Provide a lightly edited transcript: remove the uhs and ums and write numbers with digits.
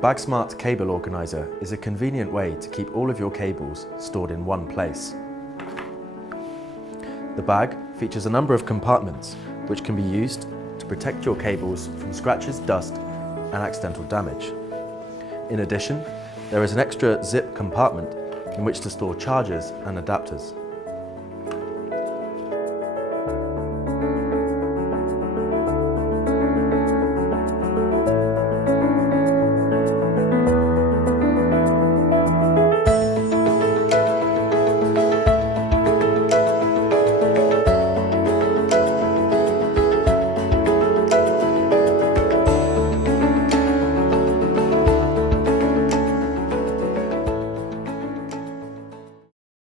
BAGSMART cable organizer is a convenient way to keep all of your cables stored in one place. The bag features a number of compartments which can be used to protect your cables from scratches, dust and accidental damage. In addition, there is an extra zip compartment in which to store chargers and adapters.